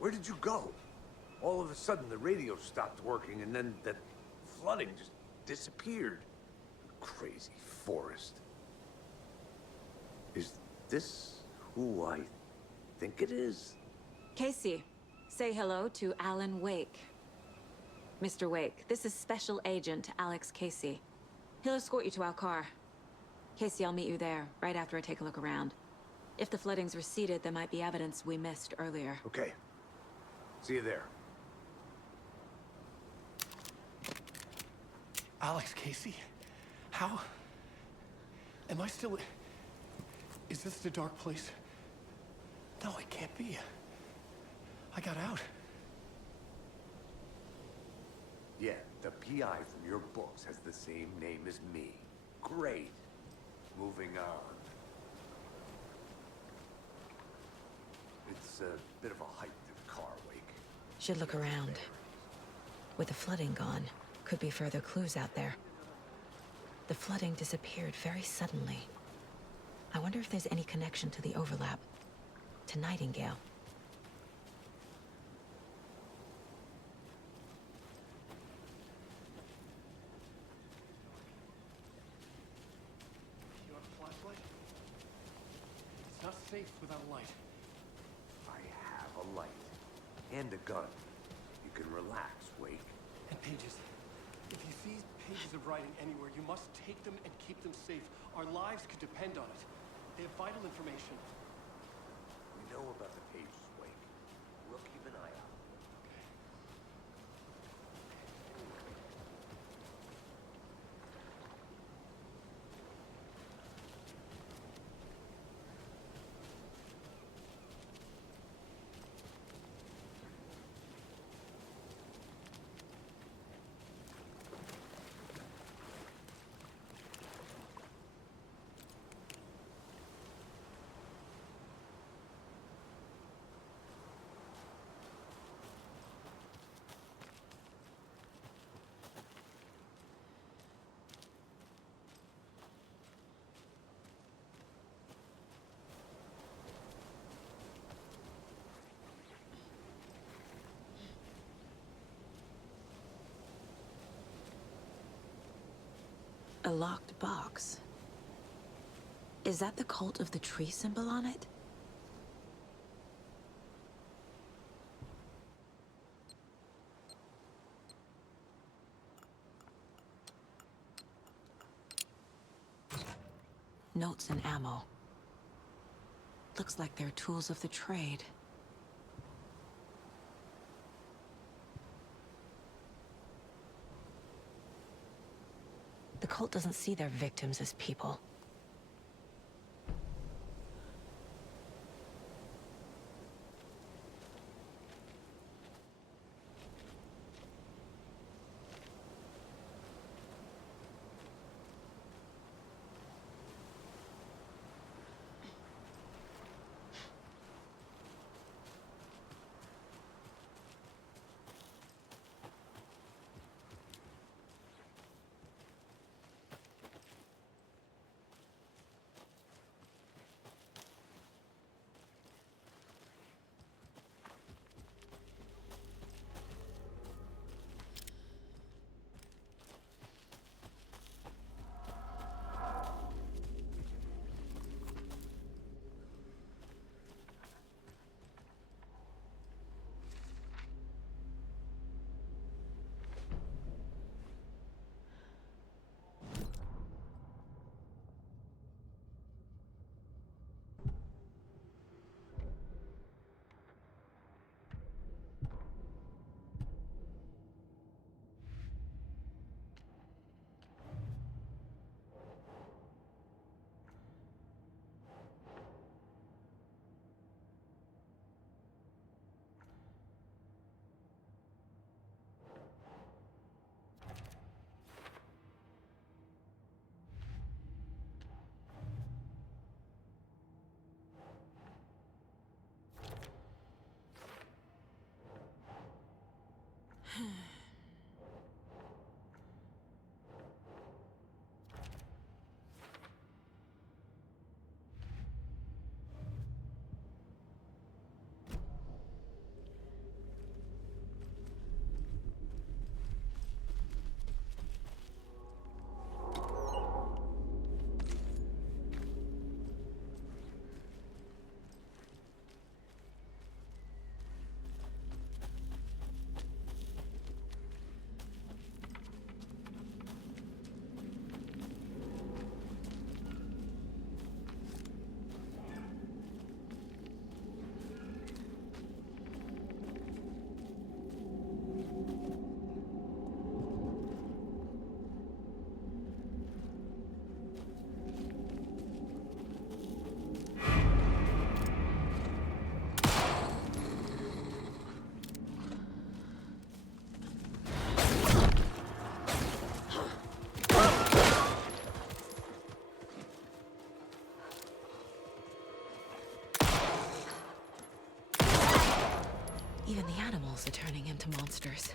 Where did you go? All of a sudden, the radio stopped working, and then that flooding just disappeared. Crazy forest. Is this who I think it is? Casey, say hello to Alan Wake. Mr. Wake, this is Special Agent Alex Casey. He'll escort you to our car. Casey, I'll meet you there, right after I take a look around. If the flooding's receded, there might be evidence we missed earlier. Okay. See you there. Alex Casey? How? Am I still... Is this the dark place? No, it can't be. I got out. Yeah, the PI from your books has the same name as me. Great. Moving on. It's a bit of a hike to the car, Wake. Should look around. With the flooding gone, could be further clues out there. The flooding disappeared very suddenly. I wonder if there's any connection to the overlap. To Nightingale. You have a flashlight? It's not safe without a light. I have a light. And a gun. You can relax, Wake. And pages. If you see pages of writing anywhere, you must take them and keep them safe. Our lives could depend on it. They have vital information. We know about the pages, Wake. We'll keep an eye out. A locked box. Is that the cult of the tree symbol on it? Notes and ammo. Looks like they're tools of the trade. The cult doesn't see their victims as people. Even the animals are turning into monsters.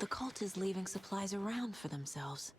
The cult is leaving supplies around for themselves.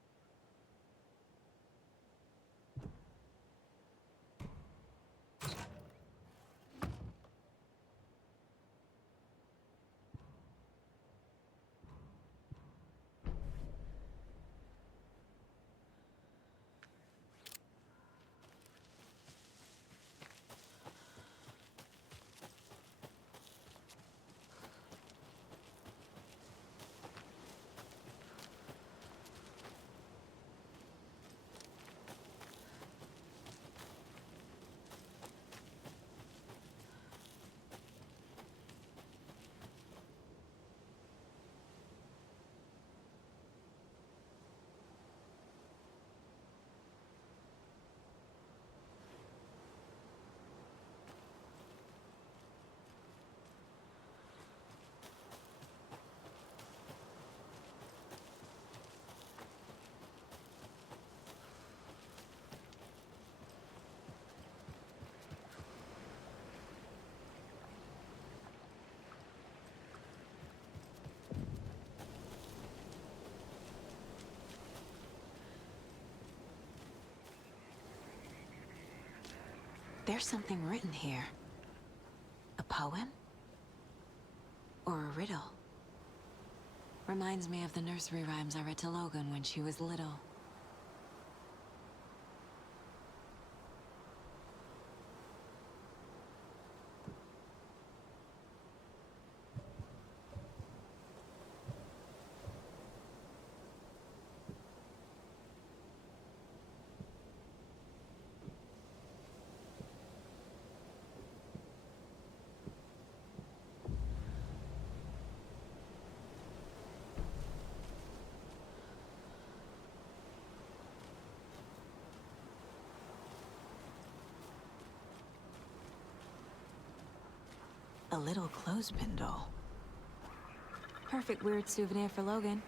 There's something written here. A poem? Or a riddle? Reminds me of the nursery rhymes I read to Logan when she was little. A little clothespin doll. Perfect weird souvenir for Logan.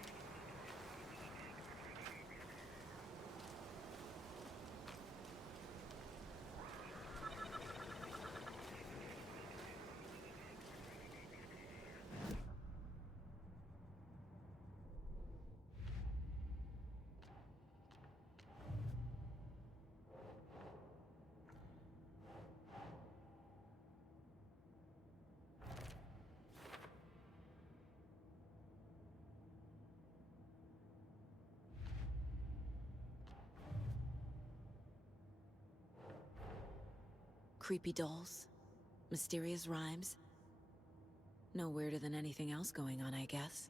Creepy dolls. Mysterious rhymes. No weirder than anything else going on, I guess.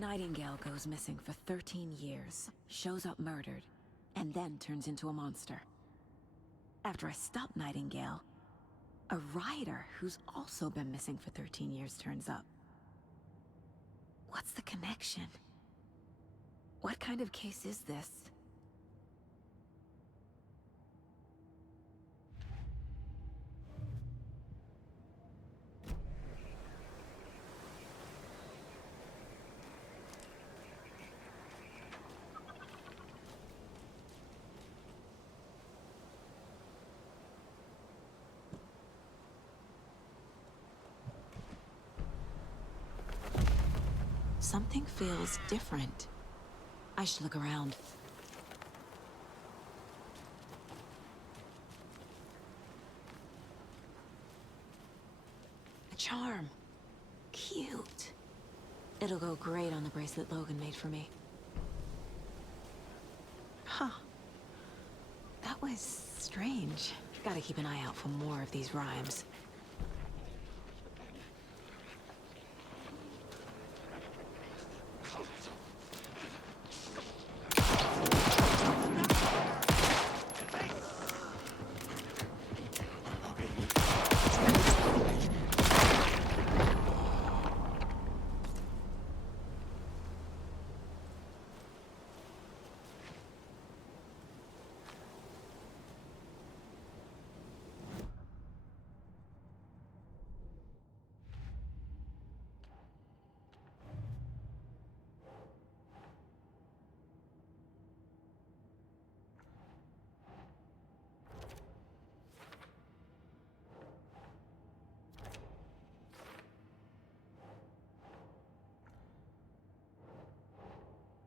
Nightingale goes missing for 13 years, shows up murdered, and then turns into a monster. After I stop Nightingale, a rider who's also been missing for 13 years turns up. What's the connection? What kind of case is this? Something feels different. I should look around. A charm. Cute. It'll go great on the bracelet Logan made for me. Huh. That was strange. Gotta keep an eye out for more of these rhymes.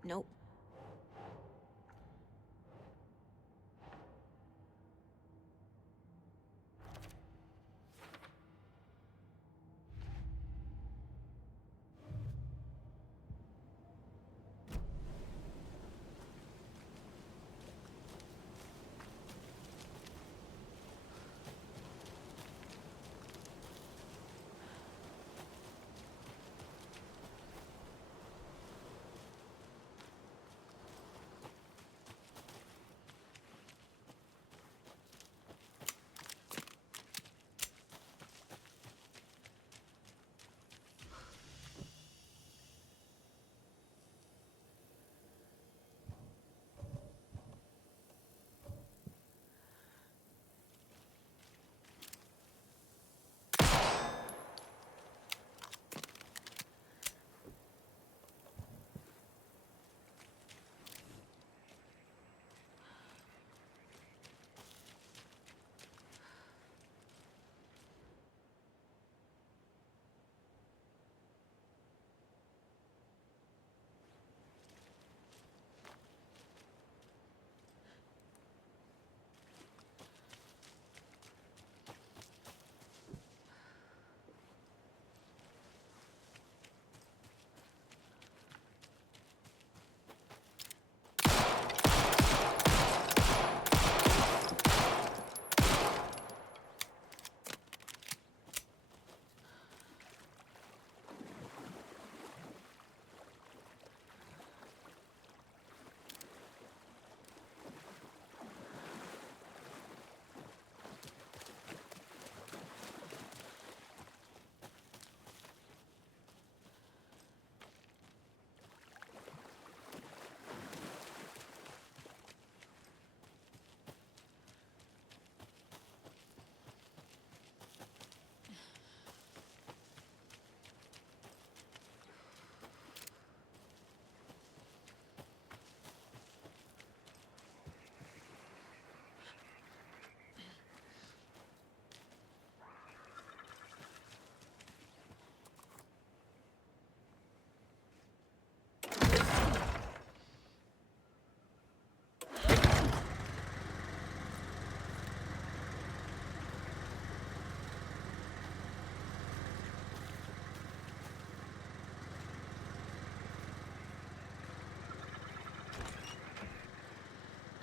Nope.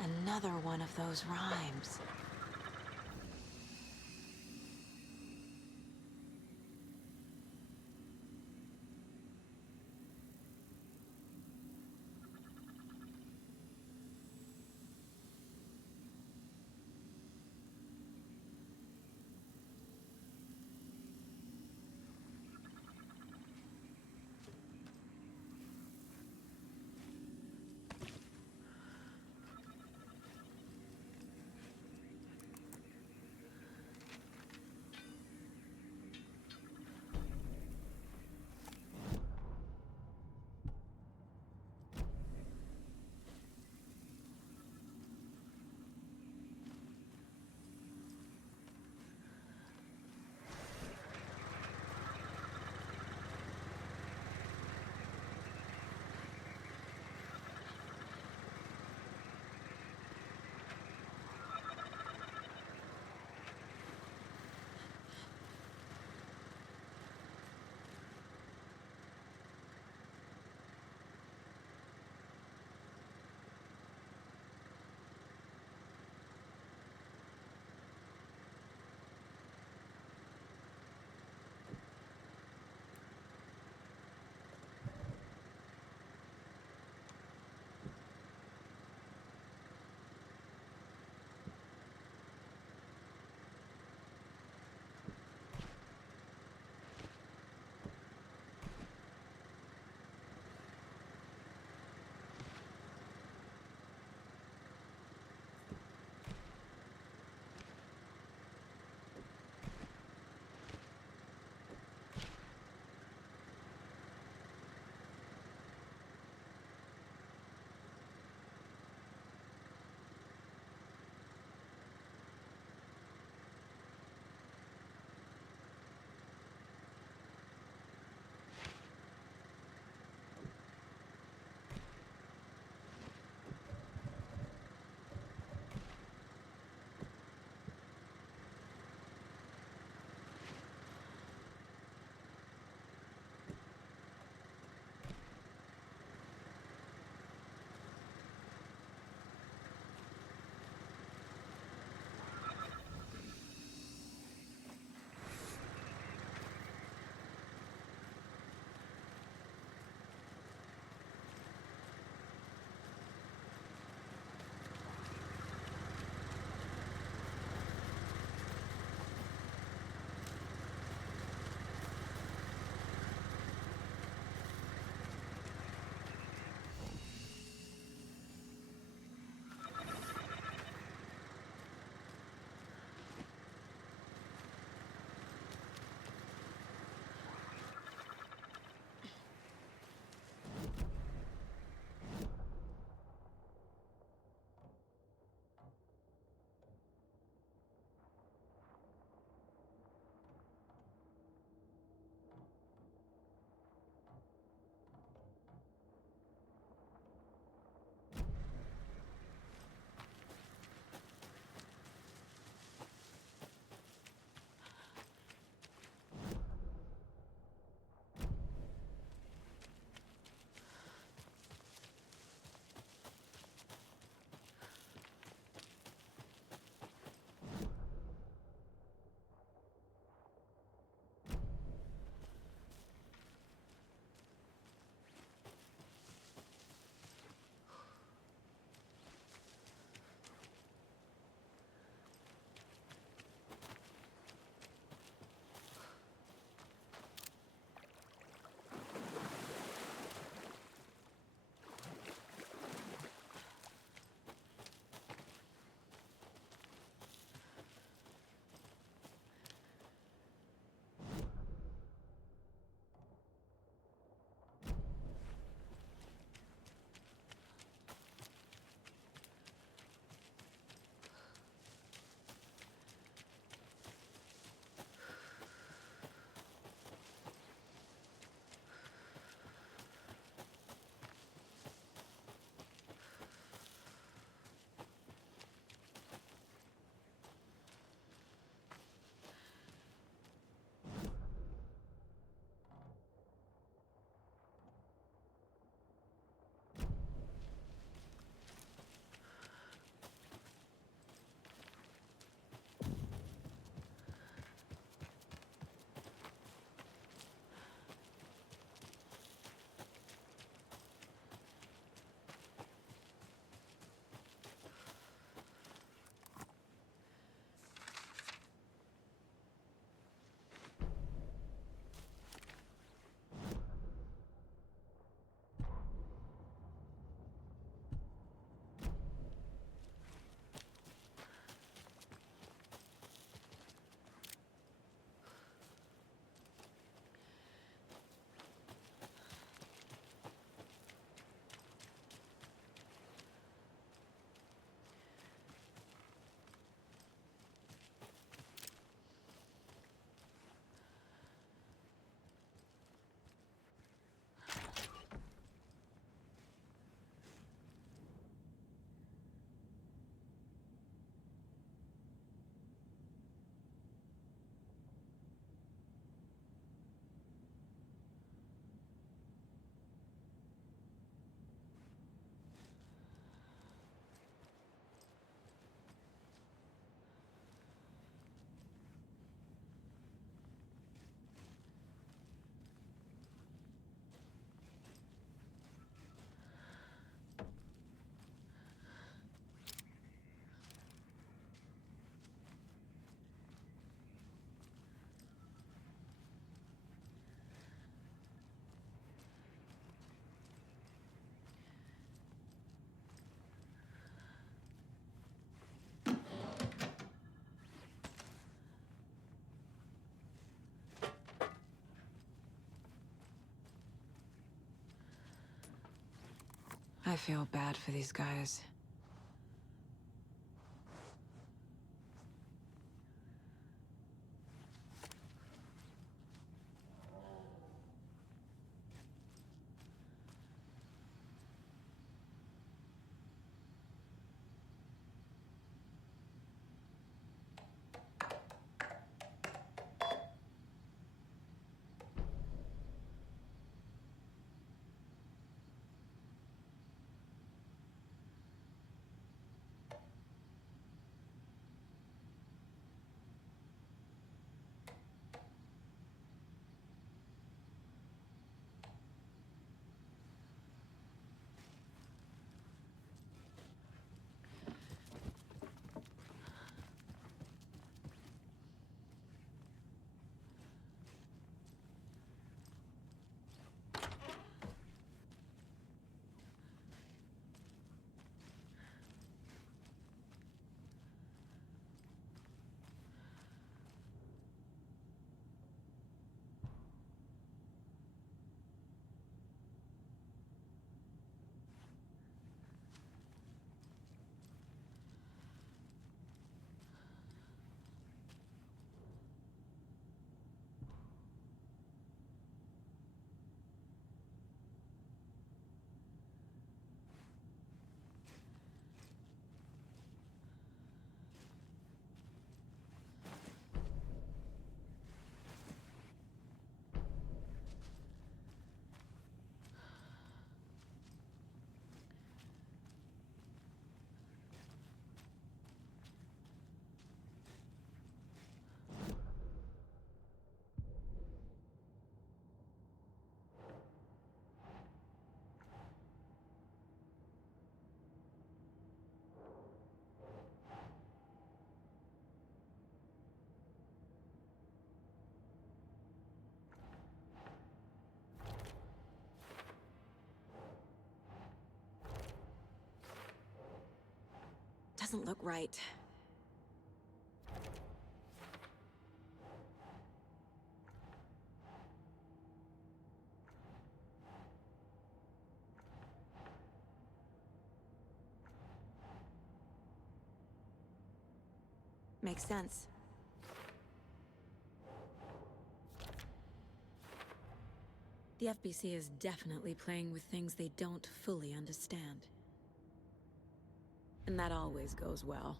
Another one of those rhymes. I feel bad for these guys. Doesn't look right. Makes sense. The FBC is definitely playing with things they don't fully understand. And that always goes well.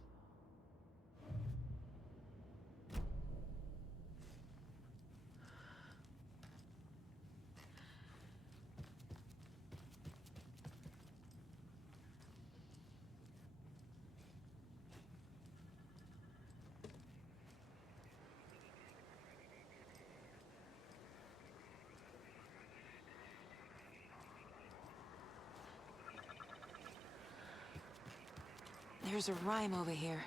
There's a rhyme over here.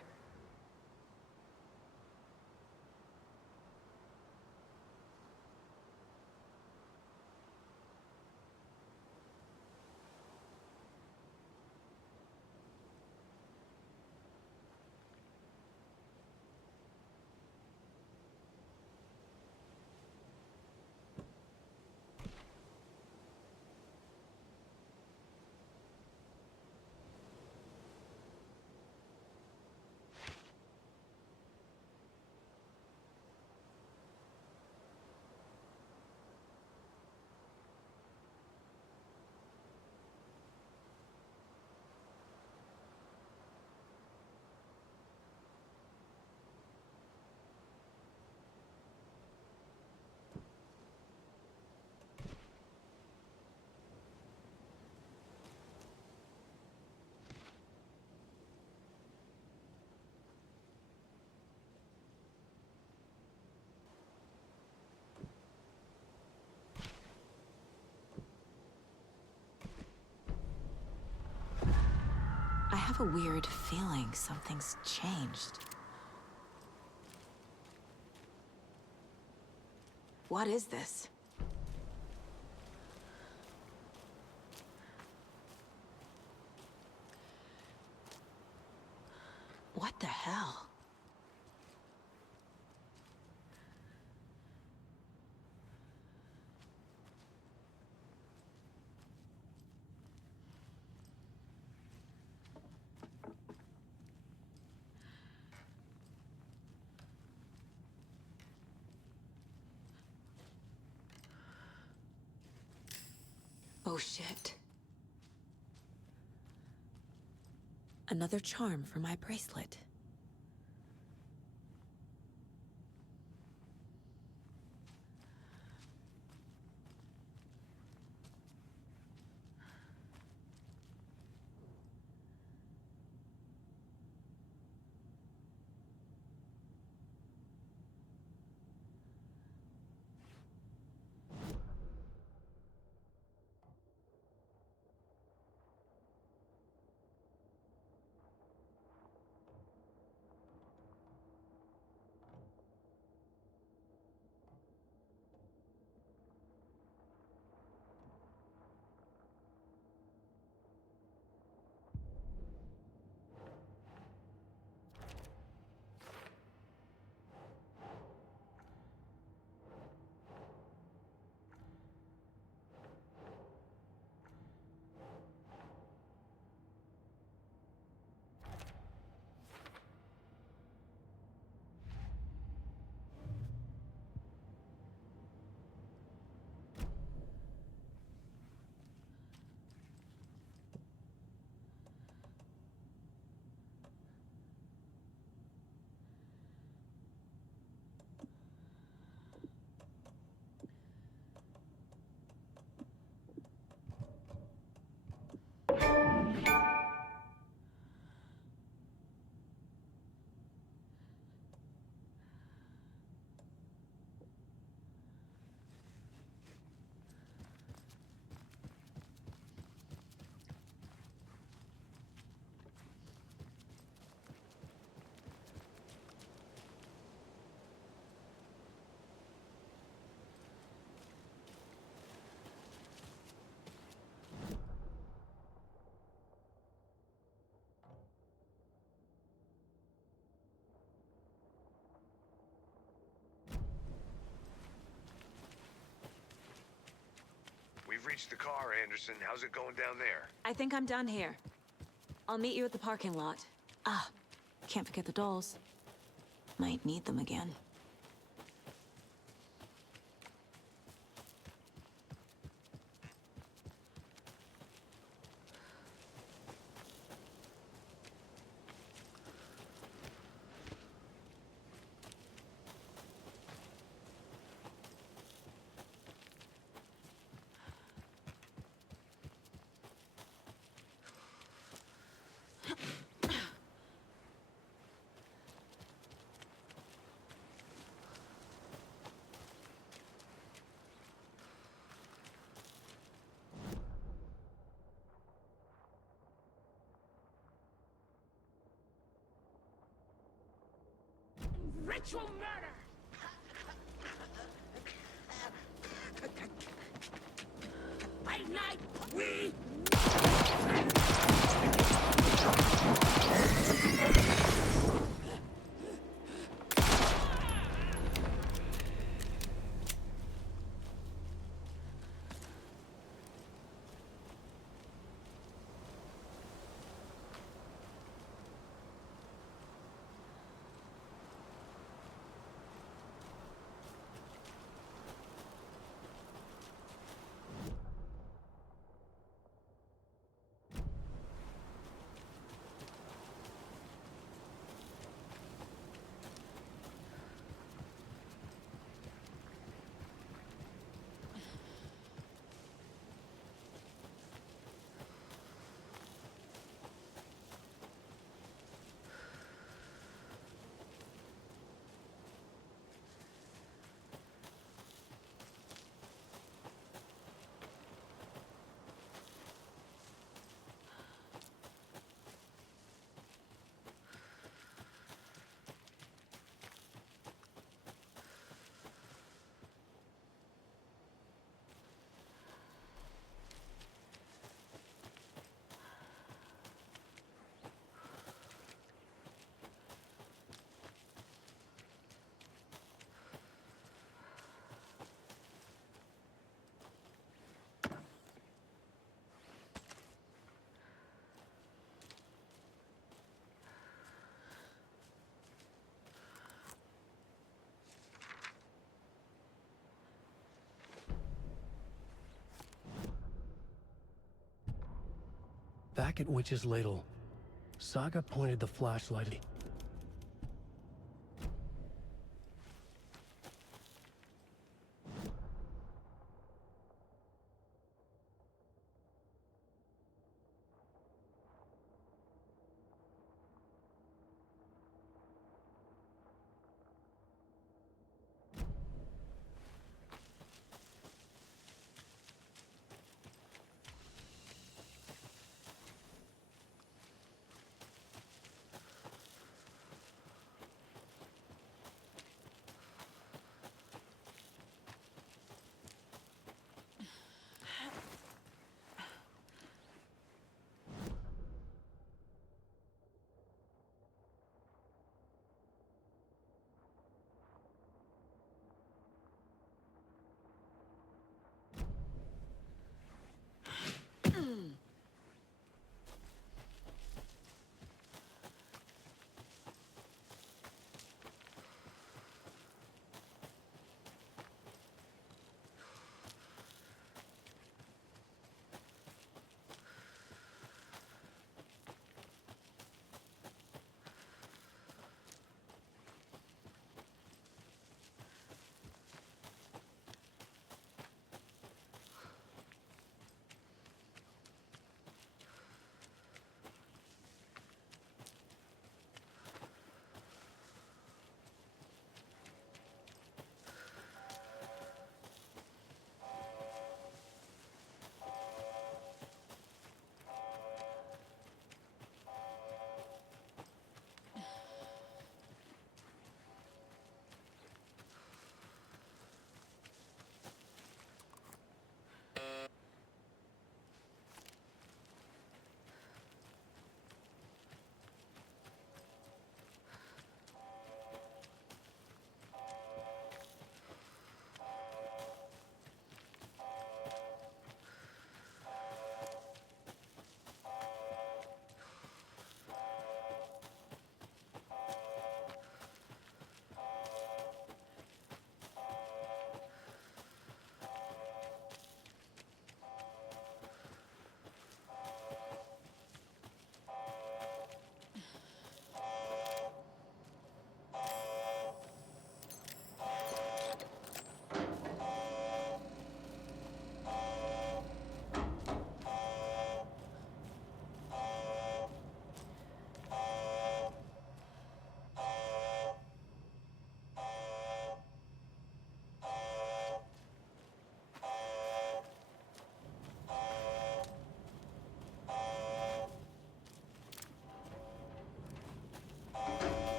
I have a weird feeling something's changed. What is this? What the hell? Oh, shit. Another charm for my bracelet. We've reached the car, Anderson. How's it going down there? I think I'm done here. I'll meet you at the parking lot. Ah, can't forget the dolls. Might need them again. Ritual murder! By night, we... Back at Witch's Ladle, Saga pointed the flashlight.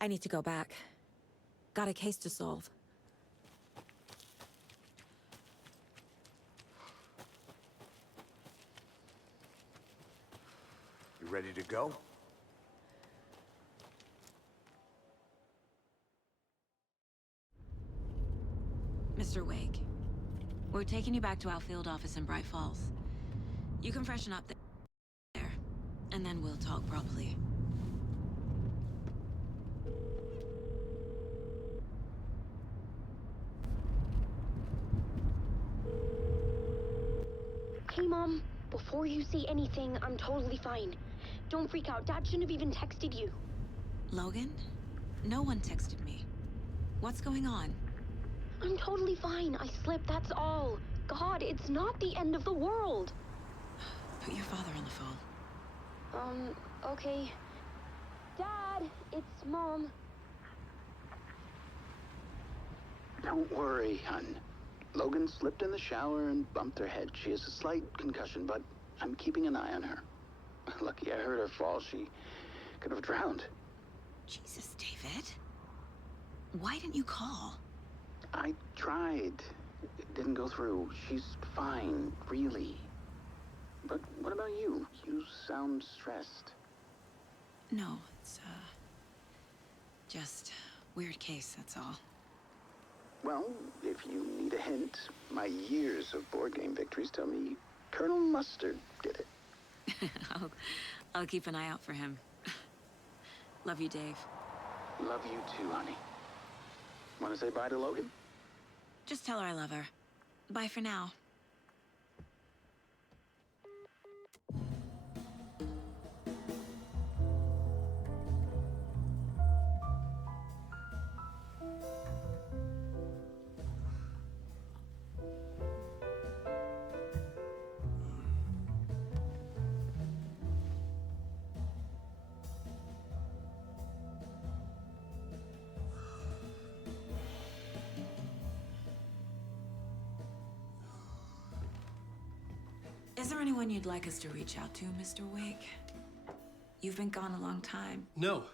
I need to go back. Got a case to solve. You ready to go? Mr. Wake, We're taking you back to our field office in Bright Falls. You can freshen up there, and then we'll talk properly. Hey, Mom. Before you say anything, I'm totally fine. Don't freak out. Dad shouldn't have even texted you. Logan? No one texted me. What's going on? I'm totally fine. I slipped, that's all. God, it's not the end of the world. Put your father on the phone. Okay. Dad, it's Mom. Don't worry, hon. Logan slipped in the shower and bumped her head. She has a slight concussion, but I'm keeping an eye on her. Lucky I heard her fall. She could have drowned. Jesus, David. Why didn't you call? I tried. It didn't go through. She's fine, really. But what about you? You sound stressed. No, it's, just weird case, that's all. Well, if you need a hint, my years of board game victories tell me Colonel Mustard did it. I'll keep an eye out for him. Love you, Dave. Love you too, honey. Want to say bye to Logan? Just tell her I love her. Bye for now. Is there anyone you'd like us to reach out to, Mr. Wake? You've been gone a long time. No.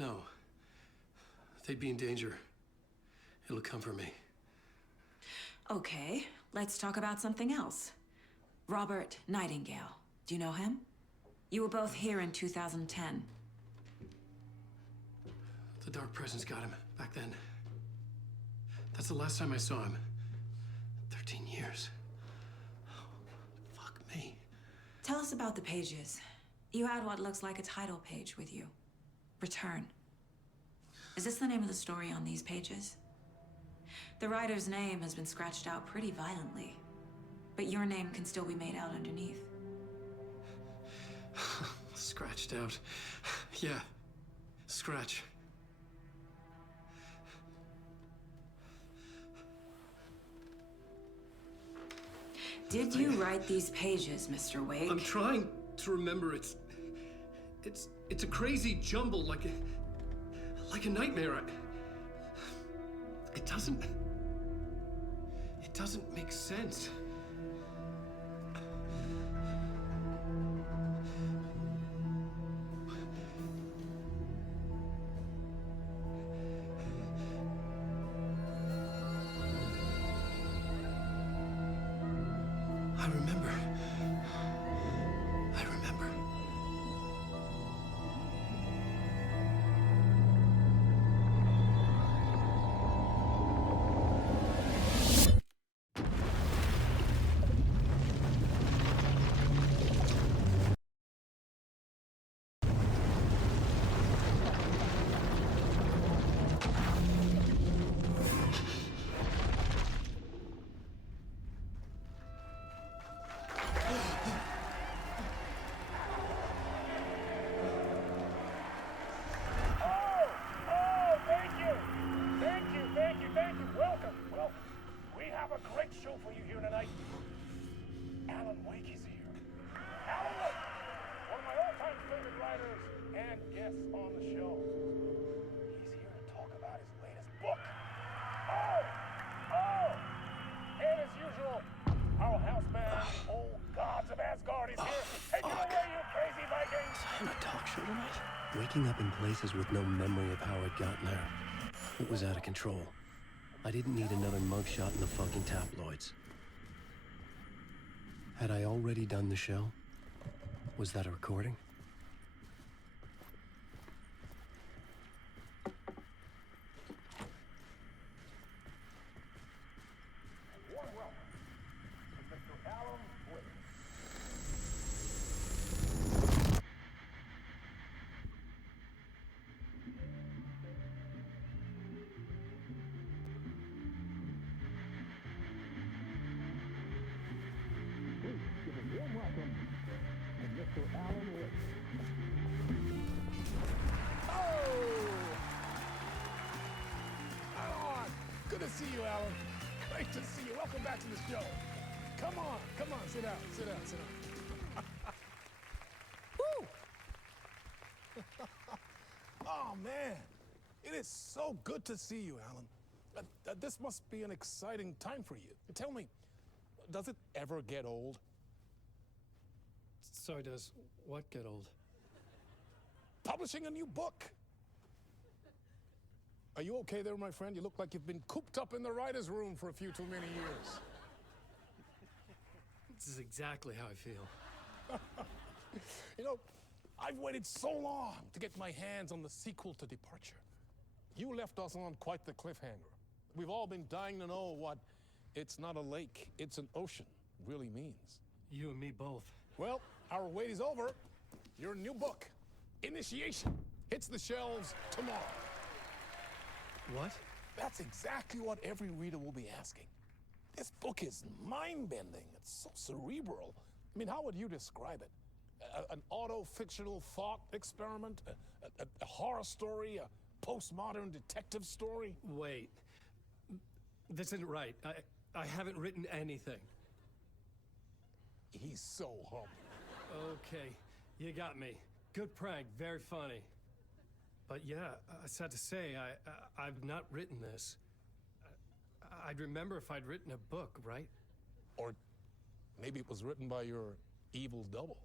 No. They'd be in danger. It'll come for me. Okay, let's talk about something else. Robert Nightingale. Do you know him? You were both here in 2010. The Dark Presence got him back then. That's the last time I saw him. 13 years. Fuck me. Tell us about the pages. You had what looks like a title page with you. Return. Is this the name of the story on these pages? The writer's name has been scratched out pretty violently, but your name can still be made out underneath. Scratched out. Yeah. Scratch. Did you write these pages, Mr. Wake? I'm trying to remember. It's a crazy jumble, like a nightmare. It doesn't make sense. I remember. Thank you. Welcome. We have a great show for you here tonight. Alan Wake is here. Alan Wake, one of my all-time favorite writers and guests on the show. He's here to talk about his latest book. And as usual, our house band, Old Gods of Asgard, is here. Take it away, you crazy Vikings! On a talk show tonight? Waking up in places with no memory of how I'd gotten there. It was out of control. I didn't need another mugshot in the fucking tabloids. Had I already done the show? Was that a recording? Warm welcome Alan. Great to see you. Welcome back to the show. Come on, sit down, sit down, sit down. Woo! Oh, man. It is so good to see you, Alan. This must be an exciting time for you. Tell me, does it ever get old? So does what get old? Publishing a new book. Are you okay there, my friend? You look like you've been cooped up in the writer's room for a few too many years. This is exactly how I feel. You know, I've waited so long to get my hands on the sequel to Departure. You left us on quite the cliffhanger. We've all been dying to know what "it's not a lake, it's an ocean" really means. You and me both. Well, our wait is over. Your new book, Initiation, hits the shelves tomorrow. What? That's exactly what every reader will be asking. This book is mind-bending. It's so cerebral. I mean, how would you describe it? An auto-fictional thought experiment? A horror story? A postmodern detective story? Wait. This isn't right. I haven't written anything. He's so humble. Okay, you got me. Good prank, very funny. But yeah, sad to say, I've not written this. I'd remember if I'd written a book, right? Or maybe it was written by your evil double.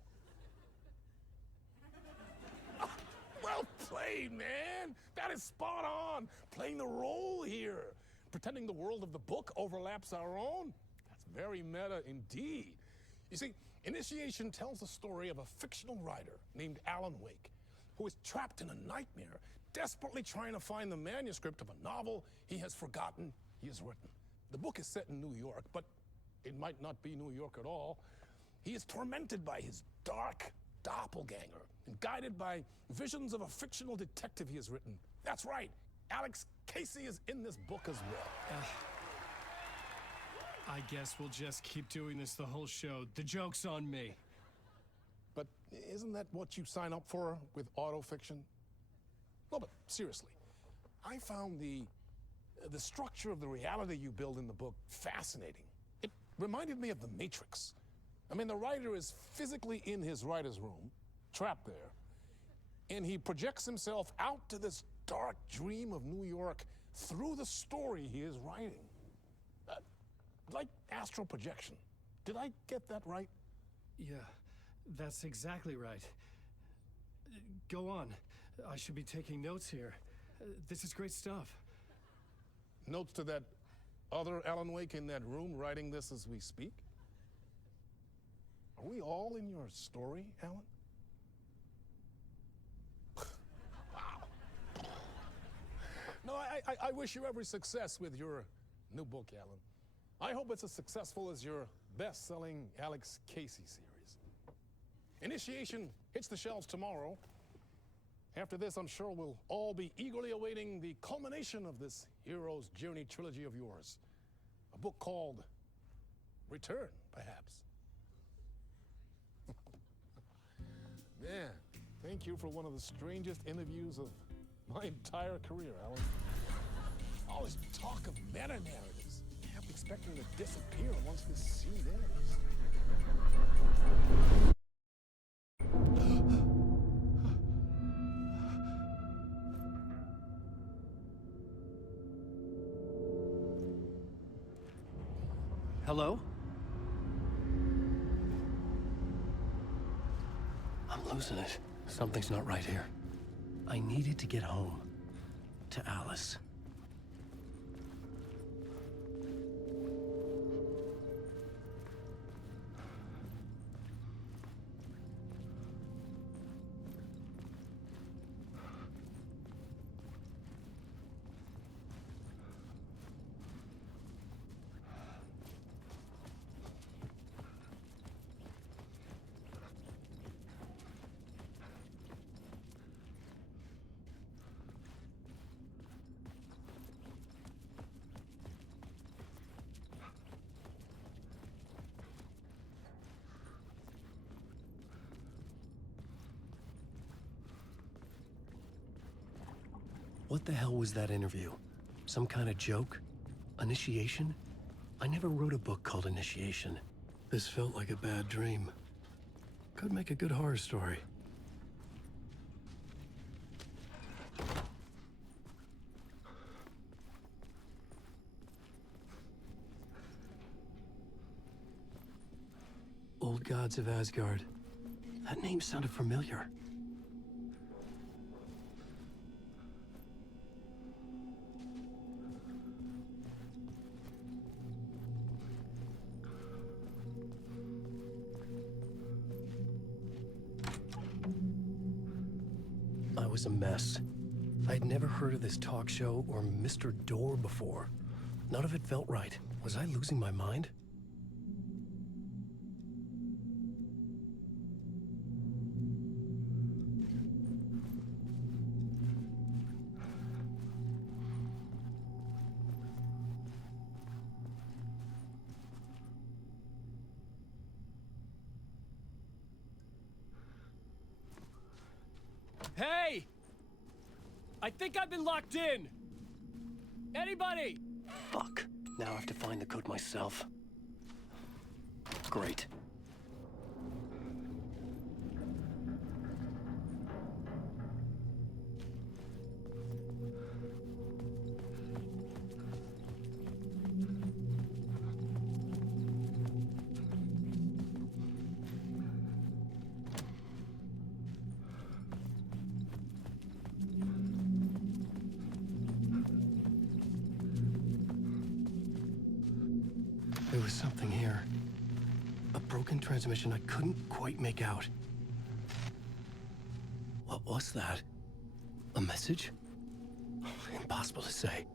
Well played, man! That is spot on! Playing the role here. Pretending the world of the book overlaps our own. That's very meta indeed. You see, Initiation tells the story of a fictional writer named Alan Wake, who is trapped in a nightmare, desperately trying to find the manuscript of a novel he has forgotten he has written. The book is set in New York, but it might not be New York at all. He is tormented by his dark doppelganger and guided by visions of a fictional detective he has written. That's right, Alex Casey is in this book as well. I guess we'll just keep doing this the whole show. The joke's on me. But isn't that what you sign up for with autofiction? No, but seriously, I found the structure of the reality you build in the book fascinating. It reminded me of The Matrix. I mean, the writer is physically in his writer's room, trapped there, and he projects himself out to this dark dream of New York through the story he is writing. Like astral projection. Did I get that right? Yeah, that's exactly right. Go on. I should be taking notes here. This is great stuff. Notes to that other Alan Wake in that room writing this as we speak? Are we all in your story, Alan? Wow. No, I wish you every success with your new book, Alan. I hope it's as successful as your best-selling Alex Casey series. Initiation hits the shelves tomorrow. After this, I'm sure we'll all be eagerly awaiting the culmination of this hero's journey trilogy of yours. A book called Return, perhaps. Man, thank you for one of the strangest interviews of my entire career, Alan. All this talk of meta-narratives. I'm expecting to disappear once this scene ends. Hello? I'm losing it. Something's not right here. I needed to get home. To Alice. What the hell was that interview? Some kind of joke? Initiation? I never wrote a book called Initiation. This felt like a bad dream. Could make a good horror story. Old Gods of Asgard. That name sounded familiar. I was a mess. I'd never heard of this talk show or Mr. Door before. None of it felt right. Was I losing my mind? Hey! I think I've been locked in! Anybody? Fuck. Now I have to find the code myself. Great. There was something here. A broken transmission I couldn't quite make out. What was that? A message? Impossible to say.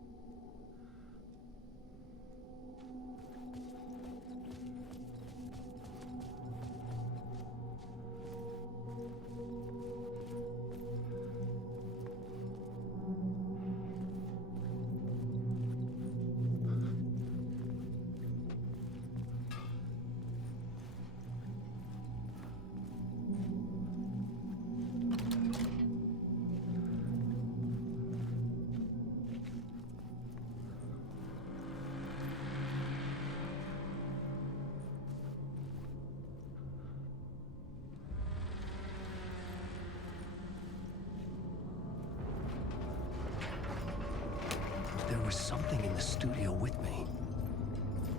There was something in the studio with me.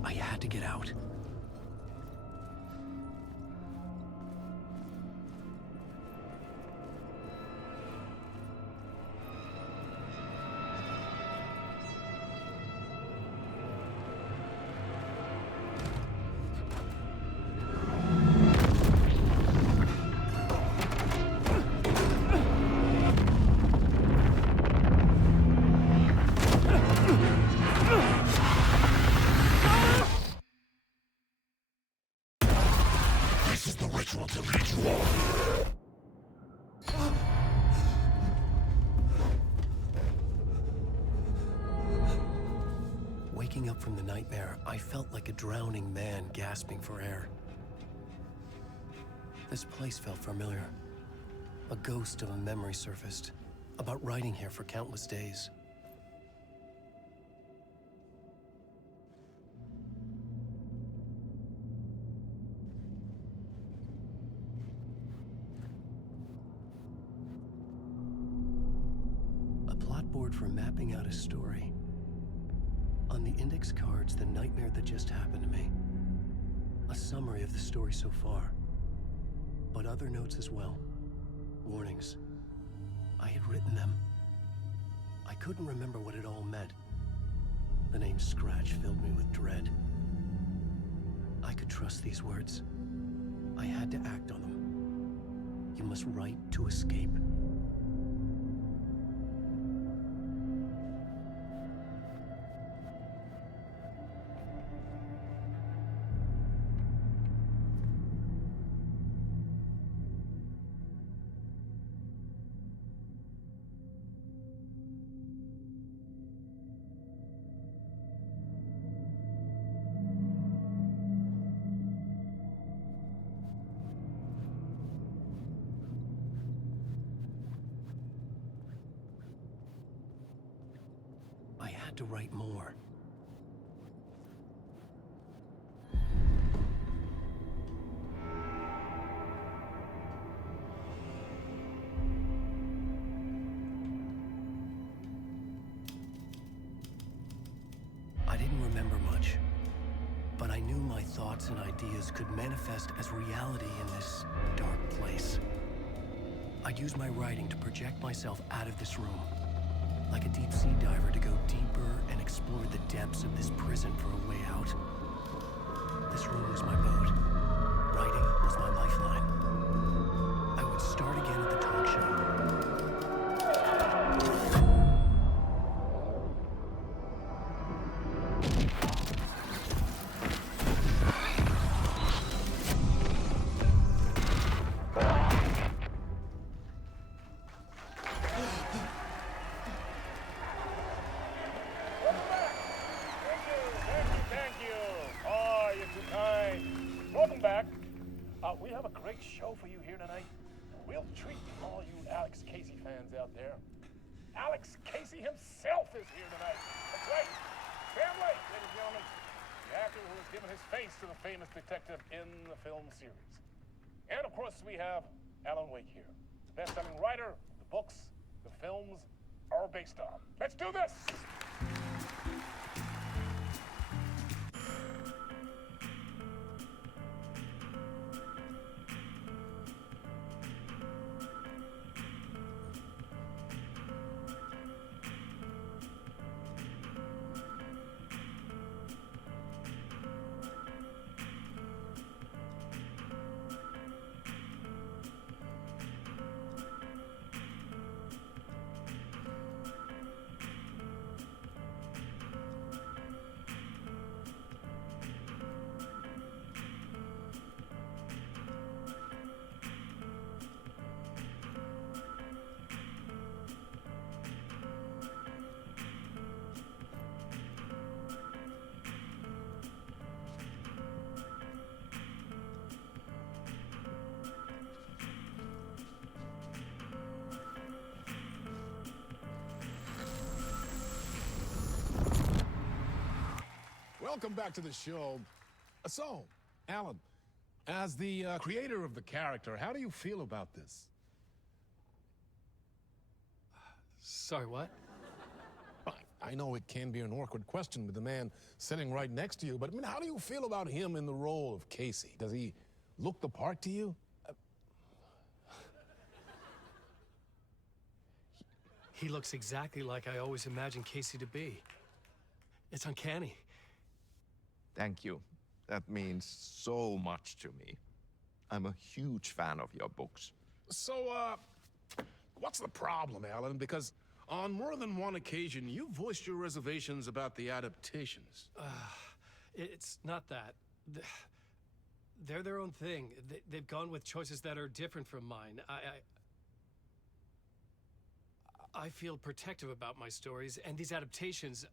I had to get out. Waking up from the nightmare, I felt like a drowning man gasping for air. This place felt familiar. A ghost of a memory surfaced, about riding here for countless days. A plot board for mapping out a story. On the index cards, the nightmare that just happened to me. A summary of the story so far. But other notes as well. Warnings. I had written them. I couldn't remember what it all meant. The name Scratch filled me with dread. I could trust these words. I had to act on them. You must write to escape. I had to write more. But I knew my thoughts and ideas could manifest as reality in this dark place. I'd use my writing to project myself out of this room, like a deep sea diver to go deeper and explore the depths of this prison for a way out. This room was my boat. Writing was my lifeline. I would start again at the talk show. Thank you. Oh, you're too kind. Welcome back. We have a great show for you here tonight. We'll treat all you Alex Casey fans out there. Alex Casey himself is here tonight. That's right. Sam Lake, ladies and gentlemen. The actor who has given his face to the famous detective in the film series. And of course, we have Alan Wake here. The best-selling writer, the books, the films are based on. Let's do this! Welcome back to the show. So, Alan, as the creator of the character, how do you feel about this? Sorry, what? I know it can be an awkward question with the man sitting right next to you, but I mean, how do you feel about him in the role of Casey? Does he look the part to you? He looks exactly like I always imagined Casey to be. It's uncanny. Thank you. That means so much to me. I'm a huge fan of your books. So, what's the problem, Alan? Because on more than one occasion, you voiced your reservations about the adaptations. It's not that. They're their own thing. They've gone with choices that are different from mine. I feel protective about my stories, and these adaptations...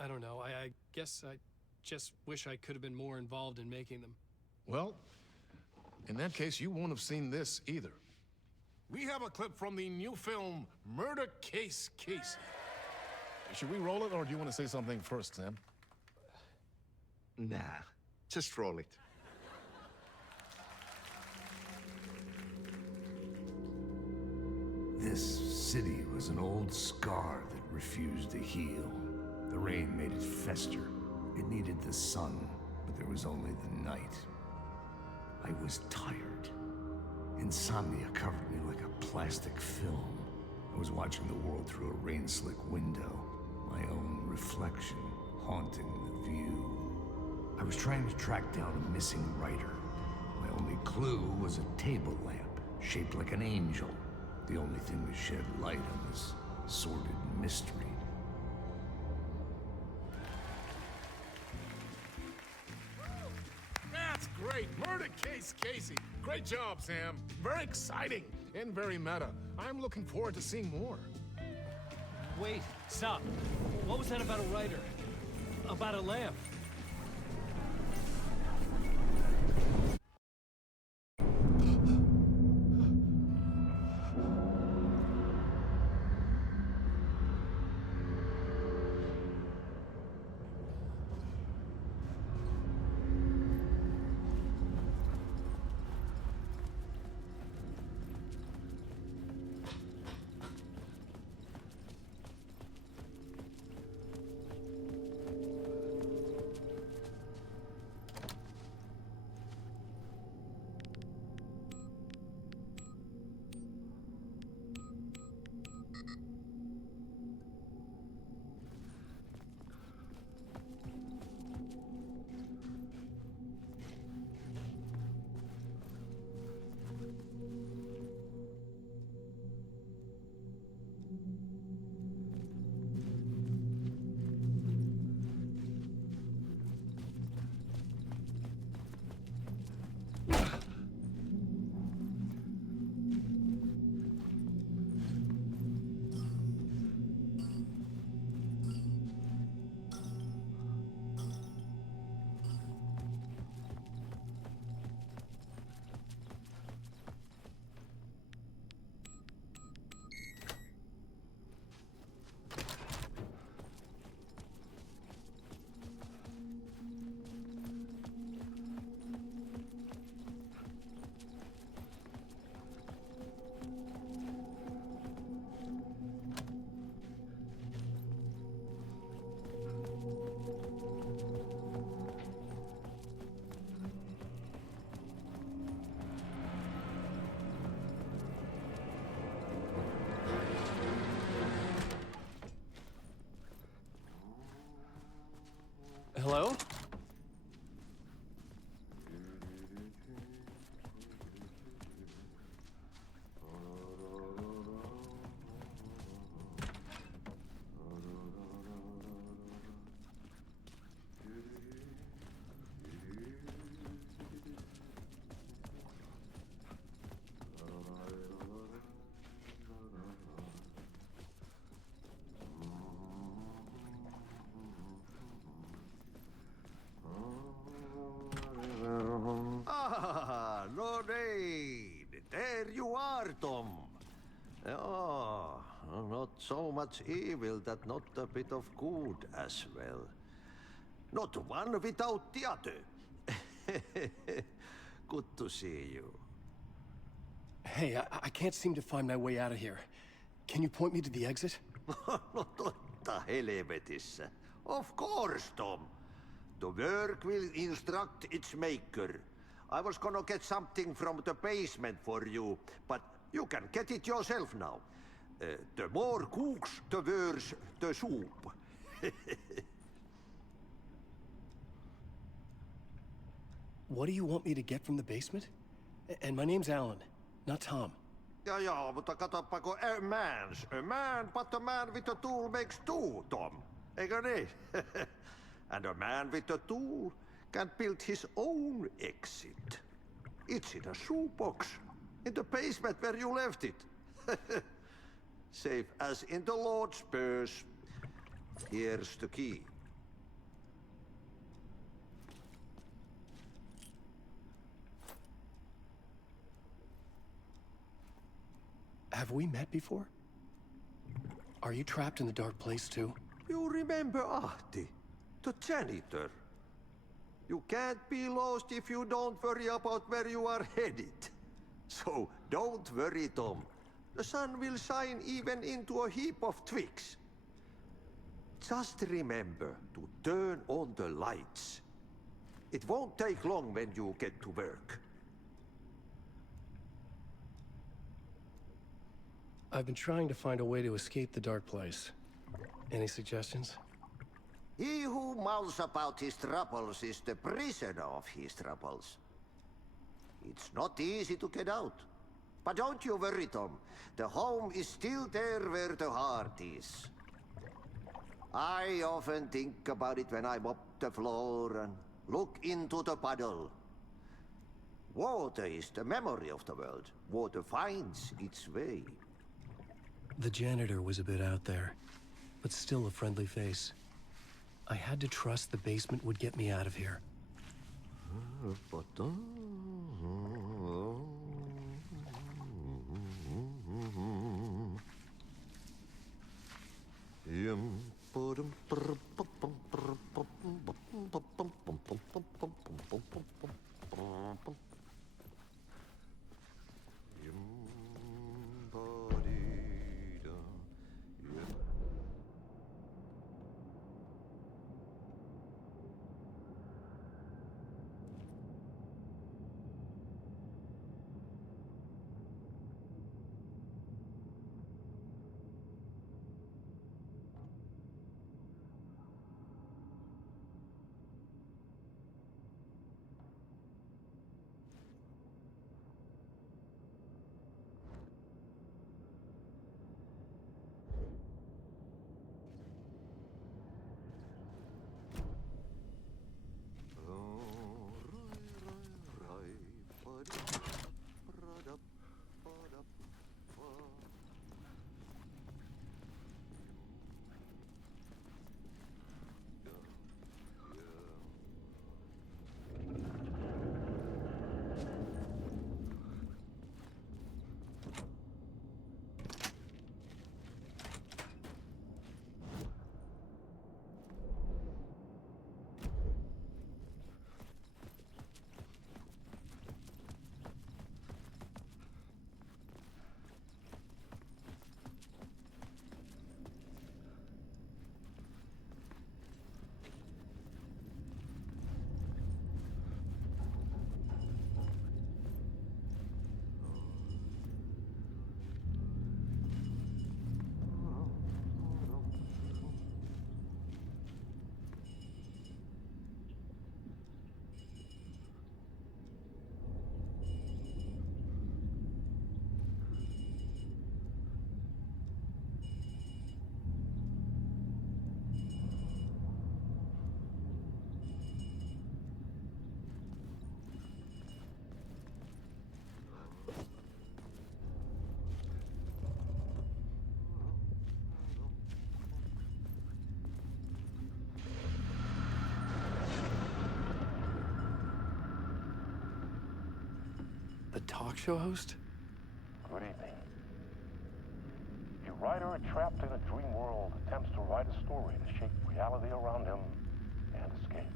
I don't know. I guess I just wish I could have been more involved in making them. Well, in that case, you won't have seen this either. We have a clip from the new film, Murder Case Casey. Should we roll it, or do you want to say something first, Sam? Nah, just roll it. This city was an old scar that refused to heal. The rain made it fester. It needed the sun, but there was only the night. I was tired. Insomnia covered me like a plastic film. I was watching the world through a rain-slick window, my own reflection haunting the view. I was trying to track down a missing writer. My only clue was a table lamp, shaped like an angel. The only thing to shed light on this sordid mystery. That's great! Murder Case Casey! Great job, Sam. Very exciting and very meta. I'm looking forward to seeing more. Wait, stop. What was that about a writer? About a lamp? Tom. Yeah, not so much evil that not a bit of good as well. Not one without the other. Good to see you. Hey, I can't seem to find my way out of here. Can you point me to the exit? No totta helvetissä. Of course, Tom. The work will instruct its maker. I was gonna get something from the basement for you, but you can get it yourself now. The more cooks, the worse the soup. What do you want me to get from the basement? And my name's Alan, not Tom. Ja, mutta katoppa kun a man, but a man with a tool makes two, Tom. Eikö niin? And a man with a tool can build his own exit. It's in a shoebox, in the basement where you left it. Safe as in the Lord's purse. Here's the key. Have we met before? Are you trapped in the dark place too? You remember Ahti, the janitor. You can't be lost if you don't worry about where you are headed. So don't worry, Tom. The sun will shine even into a heap of twigs. Just remember to turn on the lights. It won't take long when you get to work. I've been trying to find a way to escape the dark place. Any suggestions? He who mouths about his troubles is the prisoner of his troubles. It's not easy to get out. But don't you worry, Tom. The home is still there where the heart is. I often think about it when I mop the floor and look into the puddle. Water is the memory of the world. Water finds its way. The janitor was a bit out there, but still a friendly face. I had to trust the basement would get me out of here. The talk show host? Good evening. writer trapped in a dream world attempts to write a story to shape reality around him and escape.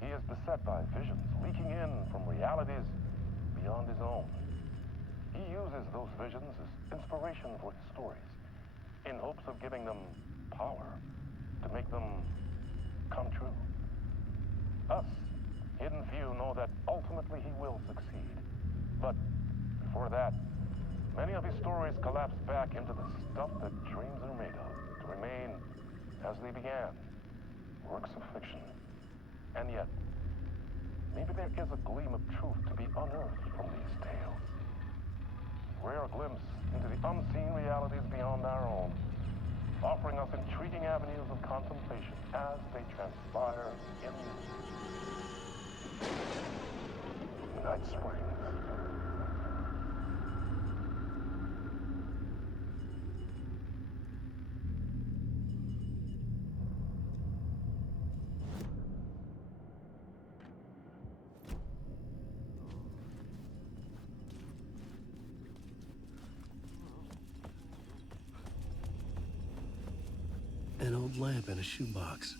He is beset by visions leaking in from realities beyond his own. He uses those visions as inspiration for his stories, in hopes of giving them power to make them come true. Us, hidden few, know that ultimately he will succeed. But before that, many of his stories collapse back into the stuff that dreams are made of, to remain as they began, works of fiction. And yet, maybe there is a gleam of truth to be unearthed from these tales. A rare glimpse into the unseen realities beyond our own, offering us intriguing avenues of contemplation as they transpire in Night Springs. An old lamp in a shoebox.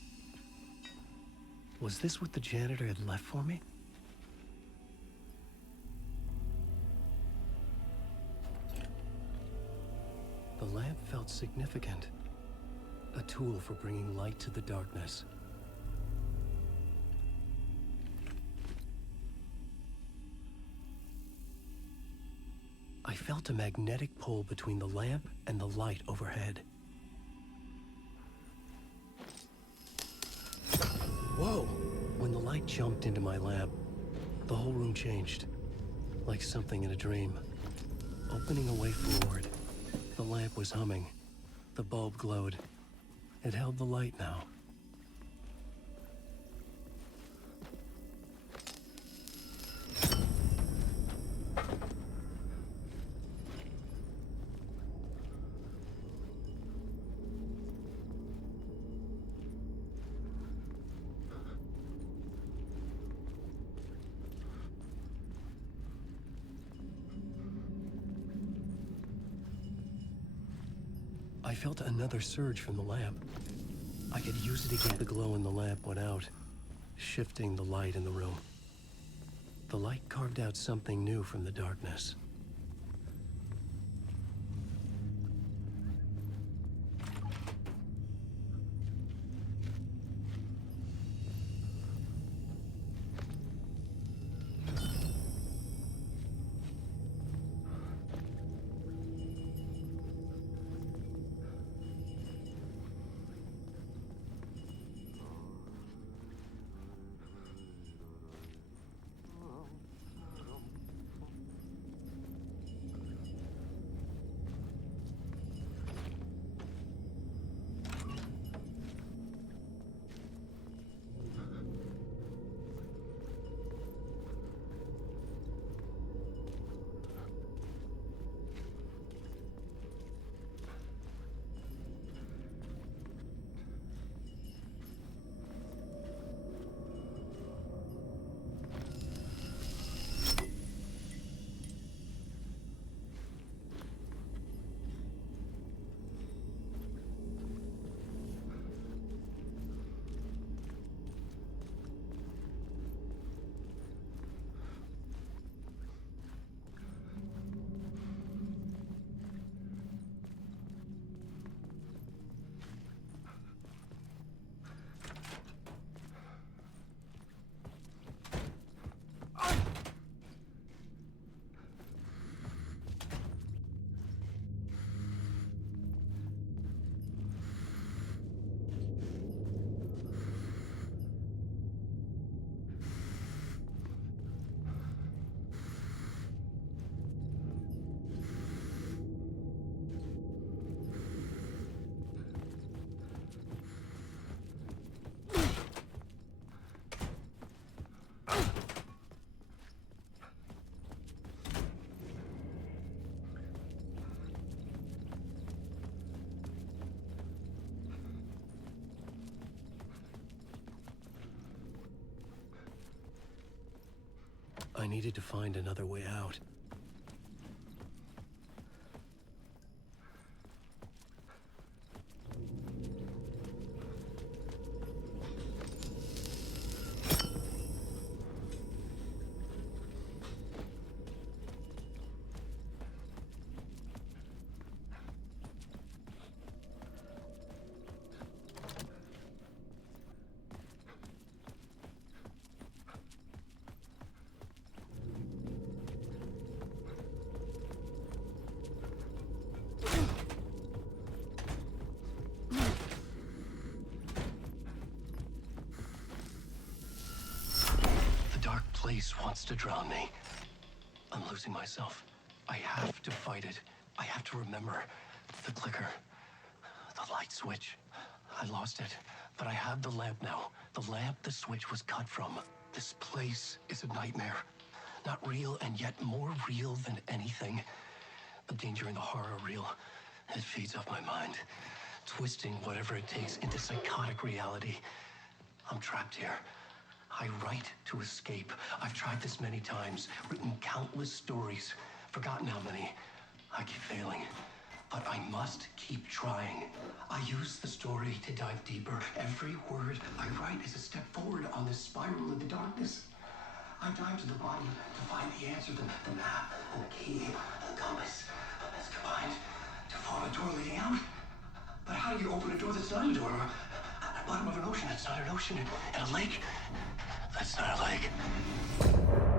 Was this what the janitor had left for me? The lamp felt significant. A tool for bringing light to the darkness. I felt a magnetic pull between the lamp and the light overhead. Whoa! When the light jumped into my lamp, the whole room changed, like something in a dream. Opening a way forward, the lamp was humming. The bulb glowed. It held the light now. I felt another surge from the lamp. I could use it again. The glow in the lamp went out, shifting the light in the room. The light carved out something new from the darkness. I needed to find another way out. wants to drown me. I'm losing myself. I have to fight it. I have to remember the clicker, the light switch. I lost it, but I have the lamp now. The lamp the switch was cut from. This place is a nightmare. Not real, and yet more real than anything. The danger in the horror reel, it feeds off my mind, twisting whatever it takes into psychotic reality. I'm trapped here. I write to escape. I've tried this many times, written countless stories, forgotten how many. I keep failing, but I must keep trying. I use the story to dive deeper. Every word I write is a step forward on this spiral in the darkness. I dive to the bottom to find the answer, the map, and the key, the compass. It's combined to form a door leading out. But how do you open a door that's not a door? At the bottom of an ocean that's not an ocean, and a lake that's not a lake.